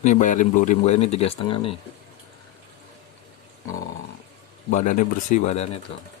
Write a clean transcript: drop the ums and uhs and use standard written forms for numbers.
Nih bayarin blue rim gue ini 3,5 nih. Oh, badannya bersih badannya tuh.